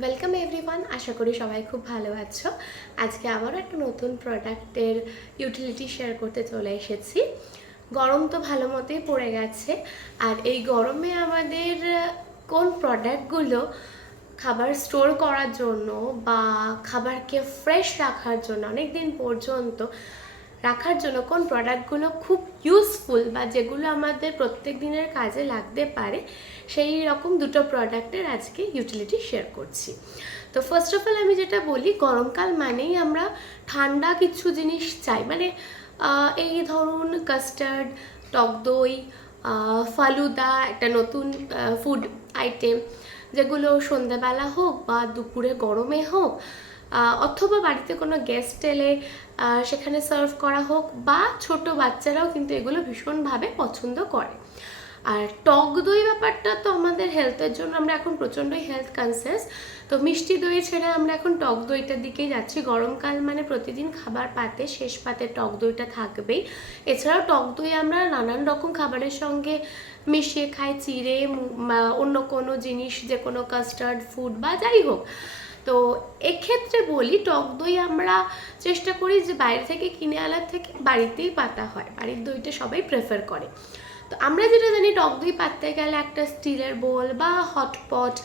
Welcome everyone, আশা করি সবাই খুব ভালো আছো। আজকে আবারও একটা নতুন প্রোডাক্টের ইউটিলিটি শেয়ার করতে চলে এসেছি। গরম তো ভালো মতোই পড়ে গেছে, আর এই গরমে আমাদের কোন প্রোডাক্টগুলো খাবার স্টোর করার জন্য বা খাবারকে ফ্রেশ রাখার জন্য অনেক দিন পর্যন্ত রাখার জন্য কোন প্রোডাক্টগুলো খুব ইউজফুল বা যেগুলো আমাদের প্রত্যেক দিনের কাজে লাগতে পারে, সেই রকম দুটো প্রোডাক্টের আজকে ইউটিলিটি শেয়ার করছি। তো ফার্স্ট অফ অল আমি যেটা বলি, গরমকাল মানেই আমরা ঠান্ডা কিছু জিনিস চাই, মানে এই ধরুন কাস্টার্ড, টক দই, ফালুদা, একটা নতুন ফুড আইটেম যেগুলো সন্ধ্যাবেলা হোক বা দুপুরে গরমে হোক, অথবা বাড়িতে কোনো গেস্ট এলে সেখানে সার্ভ করা হোক, বা ছোট বাচ্চারাও কিন্তু এগুলো ভীষণভাবে পছন্দ করে। আর টক দই ব্যাপারটা তো আমাদের হেলথের জন্য, আমরা এখন প্রচণ্ডই হেলথ কনসিয়াস, তো মিষ্টি দই ছেড়ে আমরা এখন টক দইটার দিকেই যাচ্ছি। গরমকাল মানে প্রতিদিন খাবার পাতে শেষ পাতে টক দইটা থাকবেই। এছাড়াও টক দই আমরা নানান রকম খাবারের সঙ্গে মিশিয়ে খাই, চিড়ে, অন্য কোনো জিনিস, যে কোনো কাস্টার্ড ফুড বা যাই হোক। তো এক্ষেত্রে বলি, টক দই আমরা চেষ্টা করি যে বাইরে থেকে কিনে আনার থেকে বাড়িতেই পাতা হয়, বাড়ির দইটা সবাই প্রেফার করে। তো আমরা যেটা জানি, টক দই পাততে গেলে একটা স্টিলের বোল বা হটপট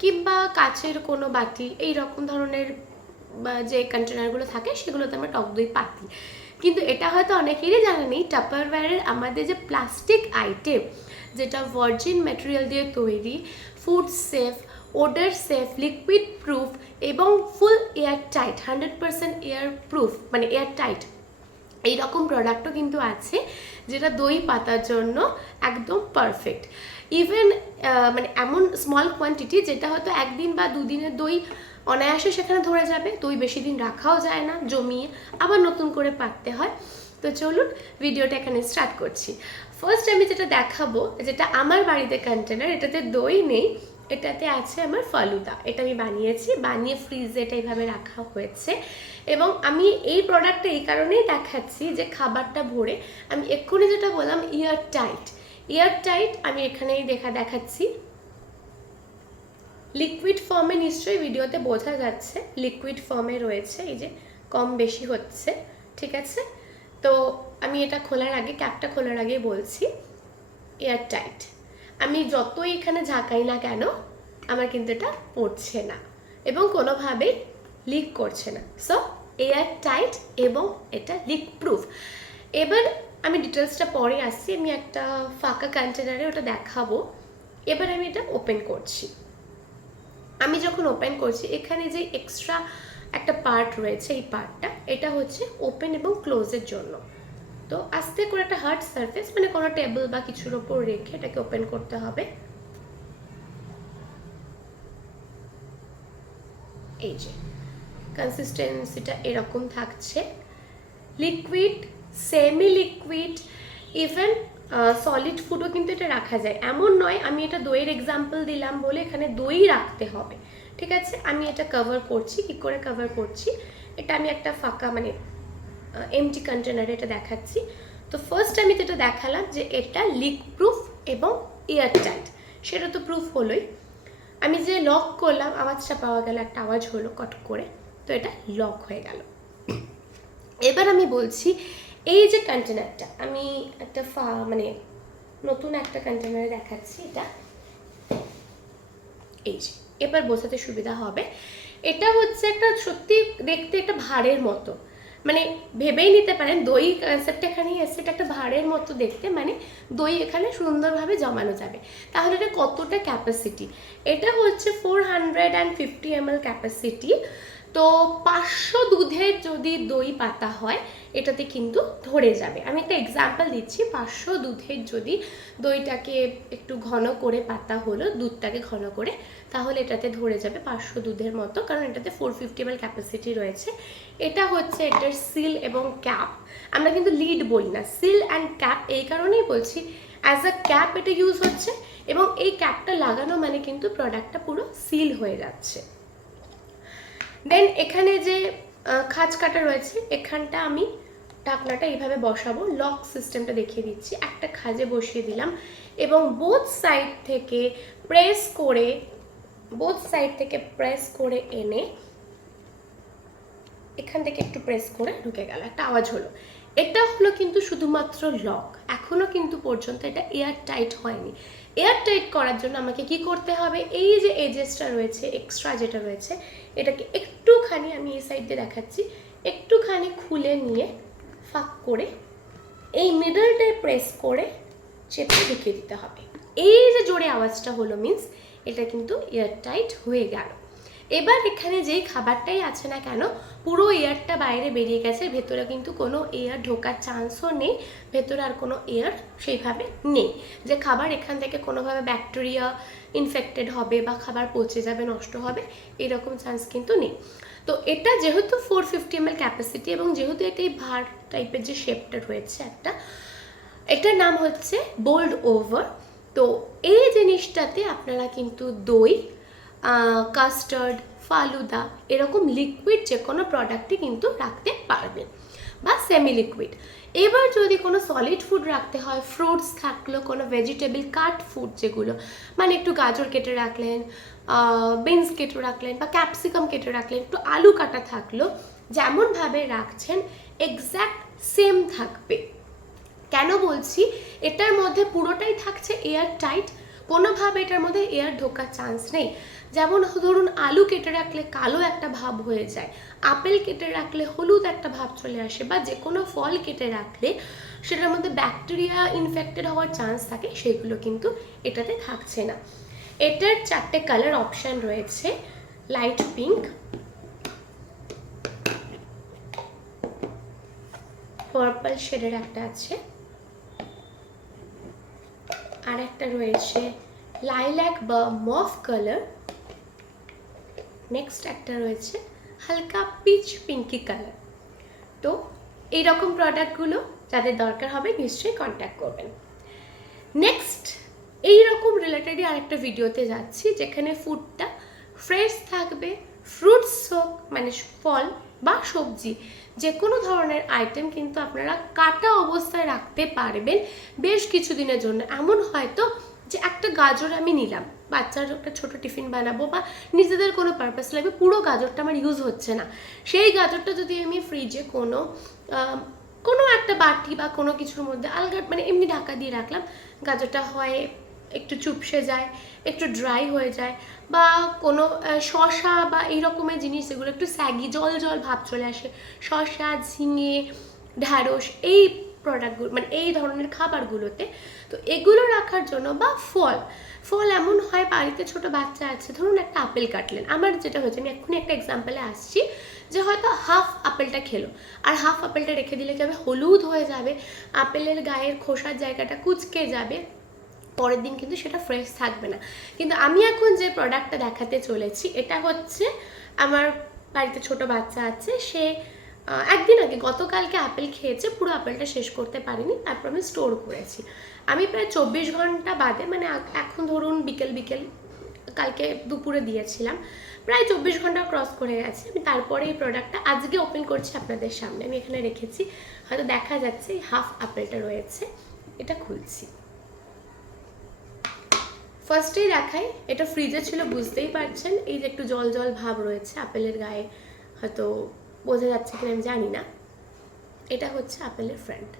কিংবা কাচের কোনো বাটি, এই রকম ধরনের যে কন্টেনারগুলো থাকে সেগুলোতে আমরা টক দই পাতি। কিন্তু এটা হয়তো অনেকেরই জানা নেই, টাপারওয়্যারের আমাদের যে প্লাস্টিক আইটেম, যেটা ভার্জিন ম্যাটেরিয়াল দিয়ে তৈরি, food safe, odour safe, liquid proof এবং full air tight, 100% air proof, মানে এয়ার টাইট, এইরকম প্রোডাক্টও কিন্তু আছে যেটা দই পাতার জন্য একদম পারফেক্ট। ইভেন মানে এমন স্মল কোয়ান্টিটি যেটা হয়তো একদিন বা দুদিনের দই অনায়াসে সেখানে ধরে যাবে, দই বেশি দিন রাখাও যায় না, জমিয়ে আবার নতুন করে পাততে হয়। তো চলুন ভিডিওটা এখানে স্টার্ট করছি। ফার্স্ট আমি যেটা দেখাবো, যেটা আমার বাড়িতে কন্টেনার, এটাতে দই নেই, এটাতে আছে আমার ফালুদা। এটা আমি বানিয়ে ফ্রিজে এটা এইভাবে রাখা হয়েছে। এবং আমি এই প্রোডাক্টটা এই কারণেই দেখাচ্ছি যে খাবারটা ভরে, আমি এক্ষুনি যেটা বললাম এয়ার টাইট, আমি এখানেই দেখাচ্ছি। লিকুইড ফর্মে, নিশ্চয়ই ভিডিওতে বোঝা যাচ্ছে লিকুইড ফর্মে রয়েছে, এই যে কম বেশি হচ্ছে, ঠিক আছে। তো আমি এটা খোলার আগে, ক্যাপটা খোলার আগে বলছি এয়ার টাইট। আমি যতই এখানে ঝাঁকাই না কেন, আমার কিন্তু এটা পড়ছে না এবং কোনোভাবেই লিক করছে না। সো এয়ার টাইট এবং এটা লিক প্রুফ। এবার আমি ডিটেলসটা পরে আসছি, আমি একটা ফাঁকা কন্টেনারে ওটা দেখাবো। এবার আমি এটা ওপেন করছি। আমি যখন ওপেন করছি, এখানে যে এক্সট্রা একটা পার্ট রয়েছে, এই পার্টটা, এটা হচ্ছে ওপেন এবং ক্লোজের জন্য। তো আস্তে করে একটা হার্ড সারফেস, মানে কোনো টেবিল বা কিছুর ওপর রেখে এটাকে ওপেন করতে হবে। এই যে কনসিস্টেন্সিটা এরকম থাকছে, liquid, semi liquid, even solid ফুডও কিন্তু এটা রাখা যায়। এমন নয় আমি এটা দইয়ের এক্সাম্পল দিলাম বলে এখানে দই রাখতে হবে, ঠিক আছে। আমি এটা কভার করছি, কি করে কভার করছি, এটা আমি একটা ফাঁকা মানে এমটি কন্টেনারে এটা দেখাচ্ছি। তো ফার্স্ট আমি যেটা দেখালাম যে এটা লিক প্রুফ এবং এয়ার টাইট, সেটা তো প্রুফ হলোই। আমি যে লক করলাম, আওয়াজটা পাওয়া গেল, একটা আওয়াজ হলো কট করে, তো এটা লক হয়ে গেল। এবার আমি বলছি, এই যে কন্টেনারটা আমি একটা মানে নতুন একটা কন্টেনারে দেখাচ্ছি, এটা এই যে, এবার বোঝাতে সুবিধা হবে। এটা হচ্ছে একটা সত্যি দেখতে একটা ভাঁড়ের মতো, মানে ভেবেই নিতে পারেন দই কনসেপ্ট এখানেই এসছে, এটা একটা ভাঁড়ের মতো দেখতে, মানে দই এখানে সুন্দরভাবে জমানো যাবে। তাহলে এটা কতটা ক্যাপাসিটি, এটা হচ্ছে 450 ml ক্যাপাসিটি। তো 500 দুধের যদি দই পাতা হয়, এটাতে কিন্তু ধরে যাবে। আমি একটা এক্সাম্পল দিচ্ছি, 500 দুধের যদি দইটাকে একটু ঘন করে পাতা হলো, দুধটাকে ঘন করে, তাহলে এটাতে ধরে যাবে 500 দুধের মতো, কারণ এটাতে 450 ml ক্যাপাসিটি রয়েছে। এটা হচ্ছে এটার সিল এবং ক্যাপ, আমরা কিন্তু লিড বলি না, সিল অ্যান্ড ক্যাপ, এই কারণেই বলছি অ্যাজ আ ক্যাপ এটা ইউজ হচ্ছে, এবং এই ক্যাপটা লাগানো মানে কিন্তু প্রোডাক্টটা পুরো সিল হয়ে যাচ্ছে। দেন এখানে যে খাঁজ কাটা রয়েছে, এখানটা আমি ঢাকনাটা এইভাবে বসাবো, লক সিস্টেমটা দেখিয়ে দিচ্ছি। একটা খাঁজে বসিয়ে দিলাম এবং বোথ সাইড থেকে প্রেস করে বোথ সাইড থেকে প্রেস করে এনে এখান থেকে একটু প্রেস করে ঢুকে গেল, একটা আওয়াজ হলো। এটা হলো কিন্তু শুধুমাত্র লক, এখনো কিন্তু পর্যন্ত এটা এয়ার টাইট হয়নি। এয়ার টাইট করার জন্য আমাকে কি করতে হবে, এই যে এজেসটা রয়েছে, এক্সট্রা যেটা রয়েছে, এটাকে একটুখানি, আমি এই সাইড দিয়ে দেখাচ্ছি, একটুখানি খুলে নিয়ে ফাঁক করে এই মিডলটায় প্রেস করে চেপে ঢুকিয়ে দিতে হবে। এই যে জোরে আওয়াজটা হলো মিন্স এটা কিন্তু এয়ার টাইট হয়ে গেল। এবার এখানে যেই খাবারটাই আছে না কেন, পুরো এয়ারটা বাইরে বেরিয়ে গেছে, ভেতরে কিন্তু কোনো এয়ার ঢোকার চান্সও নেই, ভেতরে আর কোনো এয়ার সেইভাবে নেই যে খাবার এখান থেকে কোনোভাবে ব্যাকটেরিয়া ইনফেক্টেড হবে বা খাবার পচে যাবে, নষ্ট হবে, এরকম চান্স কিন্তু নেই। তো এটা যেহেতু 450 ml ক্যাপাসিটি এবং যেহেতু এটাই ভার টাইপের যে শেপটা রয়েছে একটা, এটার নাম হচ্ছে বোল্ড ওভার। তো এই জিনিসটাতে আপনারা কিন্তু দই, কাস্টার্ড, ফালুদা এরকম লিকুইড যে কোনো প্রোডাক্টই কিন্তু রাখতে পারবেন বা সেমি লিকুইড। এবার যদি কোনো সলিড ফুড রাখতে হয়, ফ্রুটস থাকলো, কোনো ভেজিটেবল কাট ফুড যেগুলো, মানে একটু গাজর কেটে রাখলেন, বিনস কেটে রাখলেন বা ক্যাপসিকাম কেটে রাখলেন, একটু আলু কাটা থাকলো, যেমনভাবে রাখছেন এক্স্যাক্ট সেম থাকবে। কেন বলছি, এটার মধ্যে পুরোটাই থাকছে এয়ার টাইট, কোনোভাবে এটার মধ্যে এয়ার ঢোকার চান্স নেই। যেমন ধরুন আলু কেটে রাখলে কালো একটা ভাব হয়ে যায়, আপেল কেটে রাখলে হলুদ একটা ভাব চলে আসে, বা যে কোনো ফল কেটে রাখলে সেটার মধ্যে ব্যাকটেরিয়া ইনফেক্টেড হওয়ার চান্স থাকে, সেগুলো কিন্তু এটাতে থাকছে না। এটার 4টে কালার অপশান রয়েছে, লাইট পিঙ্ক, পার্পল শেডের একটা আছে, আর একটা রয়েছে লাইল্যাক বা মফ কালার, নেক্সট একটা রয়েছে হালকা পিচ পিঙ্কি কালার। তো এইরকম প্রোডাক্টগুলো যাদের দরকার হবে নিশ্চয়ই কন্ট্যাক্ট করবেন। নেক্সট এইরকম রিলেটেডই আরেকটা ভিডিওতে যাচ্ছি, যেখানে ফুডটা ফ্রেশ থাকবে, ফ্রুটস হোক মানে ফল বা সবজি, যে কোনো ধরনের আইটেম কিন্তু আপনারা কাটা অবস্থায় রাখতে পারবেন বেশ কিছু দিনের জন্য। এমন হয়তো যে একটা গাজর আমি নিলাম, বাচ্চার একটা ছোটো টিফিন বানাবো বা নিজেদের কোনো পারপাস লাগবে, পুরো গাজরটা আমার ইউজ হচ্ছে না, সেই গাজরটা যদি আমি ফ্রিজে কোনো একটা বাটি বা কোনো কিছুর মধ্যে আলগা মানে এমনি ঢাকা দিয়ে রাখলাম, গাজরটা হয় একটু চুপসে যায়, একটু ড্রাই হয়ে যায়, বা কোনো শসা বা এই রকমের জিনিস যেগুলো একটু স্যাগি জল জল ভাব চলে আসে, শসা, ঝিঙে, ঢ্যাঁড়স, এই প্রোডাক্টগুলো মানে এই ধরনের খাবারগুলোতে, তো এগুলো রাখার জন্য, বা ফল এমন হয় বাড়িতে ছোট বাচ্চা আছে, ধরুন একটা আপেল কাটলেন, আমার যেটা হয়েছে আমি এক্ষুনি একটা এক্সাম্পলে আসছি, যে হয়তো হাফ আপেলটা খেলো আর হাফ আপেলটা রেখে দিলে কি হবে, হলুদ হয়ে যাবে, আপেলের গায়ের খোসার জায়গাটা কুঁচকে যাবে, পরের দিন কিন্তু সেটা ফ্রেশ থাকবে না। কিন্তু আমি এখন যে প্রোডাক্টটা দেখাতে চলেছি, এটা হচ্ছে আমার বাড়িতে ছোট বাচ্চা আছে, সে একদিন আগে গতকালকে আপেল খেয়েছে, পুরো আপেলটা শেষ করতে পারিনি, তারপর আমি স্টোর করেছি। আমি প্রায় 24 ঘন্টা বাদে, মানে এখন ধরুন বিকেল কালকে দুপুরে দিয়েছিলাম, প্রায় 24 ঘন্টা ক্রস করে গেছে, আমি তারপরে এই প্রোডাক্টটা আজকে ওপেন করছি আপনাদের সামনে। আমি এখানে রেখেছি, হয়তো দেখা যাচ্ছে হাফ আপেলটা রয়েছে, এটা খুলছি। ফার্স্টেই দেখাই, এটা ফ্রিজে ছিল বুঝতেই পারছেন, এই যে একটু জল জল ভাব রয়েছে আপেলের গায়ে, হয়তো বোঝা যাচ্ছে কিনা আমি জানি না। এটা হচ্ছে আপেলের ফ্রন্ট,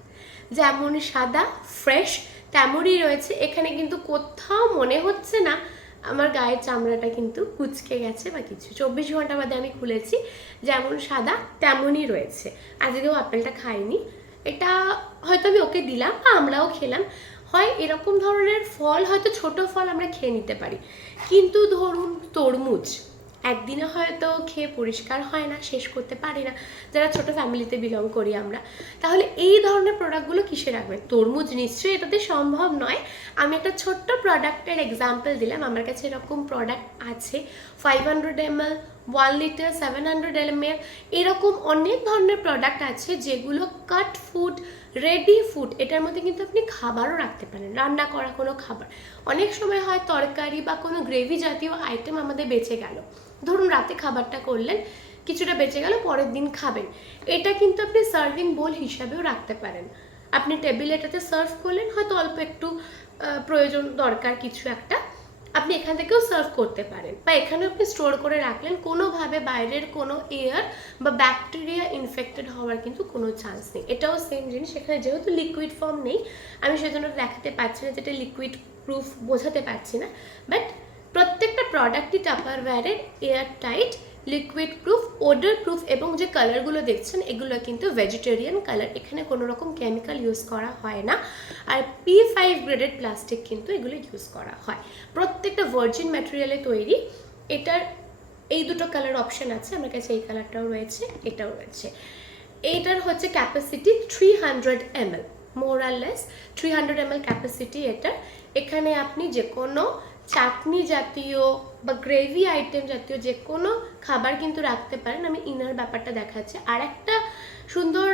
যেমন সাদা ফ্রেশ তেমনই রয়েছে, এখানে কিন্তু কোথাও মনে হচ্ছে না আমার গায়ের চামড়াটা কিন্তু কুচকে গেছে বা কিছু। 24 ঘন্টা বাদে আমি খুলেছি, যেমন সাদা তেমনই রয়েছে। আজকেও আপেলটা খাইনি, এটা হয়তো আমি ওকে দিলাম বা আমরাও খেলাম। হয় এরকম ধরনের ফল, হয়তো ছোট ফল আমরা খেয়ে নিতে পারি, কিন্তু ধরুন তরমুজ একদিনে হয়তো খেয়ে পরিষ্কার হয় না, শেষ করতে পারি না, যারা ছোট ফ্যামিলিতে বিলং করি আমরা, তাহলে এই ধরনের প্রোডাক্টগুলো কিসে রাখবেন? তরমুজ নিশ্চয়ই এটাতে সম্ভব নয়। আমি একটা ছোট্ট প্রোডাক্টের এক্সাম্পল দিলাম, আমার কাছে এরকম প্রোডাক্ট আছে 500 ml, 1 লিটার, 700 ml, এরকম অনেক ধরনের প্রোডাক্ট আছে যেগুলো কাট ফুড, রেডি ফুড, এটার মধ্যে কিন্তু আপনি খাবারও রাখতে পারেন, রান্না করা কোনো খাবার। অনেক সময় হয় তরকারি বা কোনো গ্রেভি জাতীয় আইটেম আমাদের বেঁচে গেল, ধরুন রাতে খাবারটা করলেন, কিছুটা বেঁচে গেল, পরের দিন খাবেন, এটা কিন্তু আপনি সার্ভিং বোল হিসাবেও রাখতে পারেন। আপনি টেবিলে এটাতে সার্ভ করলেন, হয়তো অল্প একটু প্রয়োজন দরকার কিছু একটা, আপনি এখান থেকেও সার্ভ করতে পারেন, বা এখানে আপনি স্টোর করে রাখলেন, কোনোভাবে বাইরের কোনো এয়ার বা ব্যাকটেরিয়া ইনফেক্টেড হওয়ার কিন্তু কোনো চান্স নেই। এটাও সেম জিনিস, এখানে যেহেতু লিকুইড ফর্ম নেই আমি সেজন্য দেখাতে পারছি না, যেটা লিকুইড প্রুফ বোঝাতে পারছি না, বাট প্রত্যেকটা প্রোডাক্টই টাপারওয়্যারের air tight, liquid proof, odour proof, এবং যে কালারগুলো দেখছেন এগুলো কিন্তু ভেজিটেরিয়ান কালার, এখানে কোনো রকম কেমিক্যাল ইউজ করা হয় না। আর P5 গ্রেডেড প্লাস্টিক কিন্তু এগুলো ইউজ করা হয়, প্রত্যেকটা ভার্জিন ম্যাটেরিয়ালে তৈরি। এটার এই দুটো কালার অপশান আছে, আমার কাছে এই কালারটাও রয়েছে, এটাও রয়েছে। এইটার হচ্ছে ক্যাপাসিটি 300 ml, মোর আর লেস 300 ml ক্যাপাসিটি এটার। এখানে আপনি যে কোনো চাটনি জাতীয় বা গ্রেভি আইটেম জাতীয় যে কোনো খাবার কিন্তু রাখতে পারেন। আমি ইনার ব্যাপারটা দেখাচ্ছি। আর একটা সুন্দর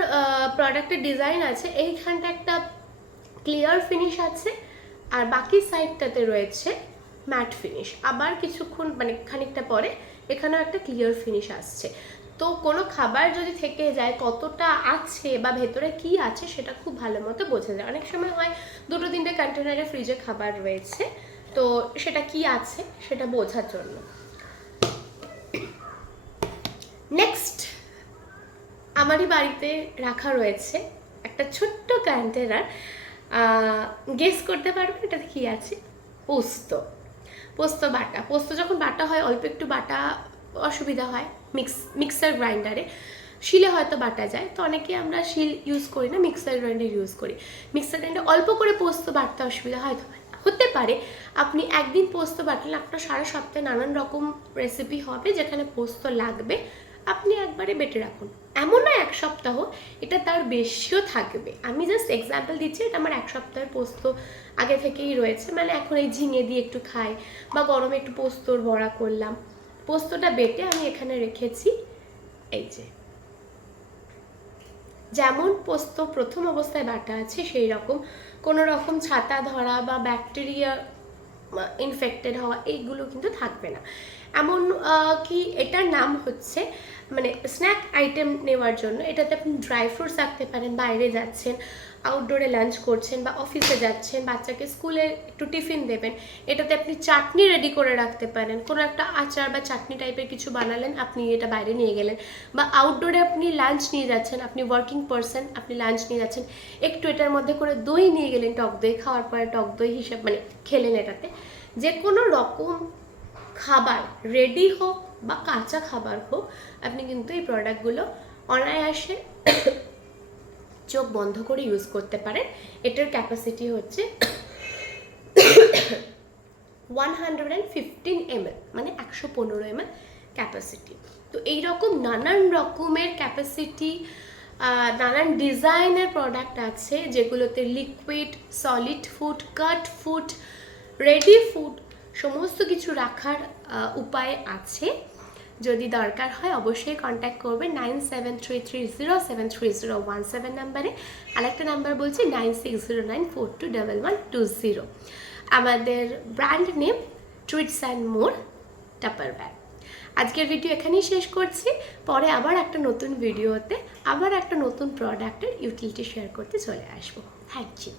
প্রোডাক্টের ডিজাইন আছে, এইখানটা একটা ক্লিয়ার ফিনিশ আছে, আর বাকি সাইডটাতে রয়েছে ম্যাট ফিনিশ। আবার কিছুক্ষণ মানে খানিকটা পরে এখানেও একটা ক্লিয়ার ফিনিশ আসছে। তো কোনো খাবার যদি থেকে যায় কতটা আছে বা ভেতরে কি আছে সেটা খুব ভালো মতো বোঝা যায়। অনেক সময় হয় 2-3টে কন্টেনারে ফ্রিজে খাবার রয়েছে, তো সেটা কি আছে সেটা বোঝার জন্য। নেক্সট আমারই বাড়িতে রাখা রয়েছে একটা ছোট্ট কন্টেনার, গেস করতে পারবেন এটাতে কি আছে? পোস্ত বাটা। পোস্ত যখন বাটা হয় অল্প একটু বাটা অসুবিধা হয় মিক্সার গ্রাইন্ডারে, শিলে হয়তো বাটা যায়, তো অনেকে আমরা শিল ইউজ করি না, মিক্সার গ্রাইন্ডার ইউজ করি। মিক্সার গ্রাইন্ডার অল্প করে পোস্ত বাটতে অসুবিধা হয়তো হতে পারে। আপনি একদিন পোস্ত বাটলে আপনার সারা সপ্তাহে নানান রকম রেসিপি হবে যেখানে পোস্ত লাগবে, আপনি একবারে বেটে রাখুন। এমন না এক সপ্তাহ, এটা তার বেশিও থাকবে। আমি জাস্ট এক্সাম্পল দিচ্ছি, এটা আমার এক সপ্তাহের পোস্ত আগে থেকেই রয়েছে, মানে এখন এই ঝিঙে দিয়ে একটু খাই বা গরমে একটু পোস্তর বড়া করলাম, পোস্তটা বেটে আমি এখানে রেখেছি। এই যে যেমন পোস্ত প্রথম অবস্থায় বাটা আছে সেই রকম, কোনো রকম ছাতা ধরা বা ব্যাকটেরিয়া ইনফেক্টেড হওয়া এইগুলো কিন্তু থাকবে না। এমন কি এটার নাম হচ্ছে মানে স্ন্যাক আইটেম নেওয়ার জন্য, এটাতে আপনি ড্রাই ফ্রুটস রাখতে পারেন, বাইরে যাচ্ছেন, আউটডোরে লাঞ্চ করছেন বা অফিসে যাচ্ছেন, বাচ্চাকে স্কুলে একটু টিফিন দেবেন, এটাতে আপনি চাটনি রেডি করে রাখতে পারেন, কোনো একটা আচার বা চাটনি টাইপের কিছু বানালেন, আপনি এটা বাইরে নিয়ে গেলেন, বা আউটডোরে আপনি লাঞ্চ নিয়ে যাচ্ছেন, আপনি ওয়ার্কিং পারসন, আপনি লাঞ্চ নিয়ে যাচ্ছেন, একটু এটার মধ্যে করে দই নিয়ে গেলেন, টক দই খাওয়ার পরে টক দই হিসেব মানে খেলেন। এটাতে যে কোনো রকম খাবার রেডি হোক বা কাঁচা খাবার হোক, আপনি কিন্তু এই প্রোডাক্টগুলো অনায়াসে চোখ বন্ধ করে ইউজ করতে পারেন। এটার ক্যাপাসিটি হচ্ছে 115 ml, মানে 115 ml ক্যাপাসিটি। তো এইরকম নানান রকমের ক্যাপাসিটি, নানান ডিজাইনের প্রোডাক্ট আছে যেগুলোতে লিকুইড, সলিড ফুড, কাট ফুড, রেডি ফুড সমস্ত কিছু রাখার উপায় আছে। যদি দরকার হয় অবশ্যই কন্ট্যাক্ট করবেন 9733073017 নাম্বারে। আরেকটা নাম্বার বলছি 9609421120। আমাদের brand name Tweets and more Tupperware. আজকের ভিডিও এখানেই শেষ করছি, পরে আবার একটা নতুন ভিডিওতে আবার একটা নতুন প্রোডাক্টের ইউটিলিটি শেয়ার করতে চলে আসবো। Thank you.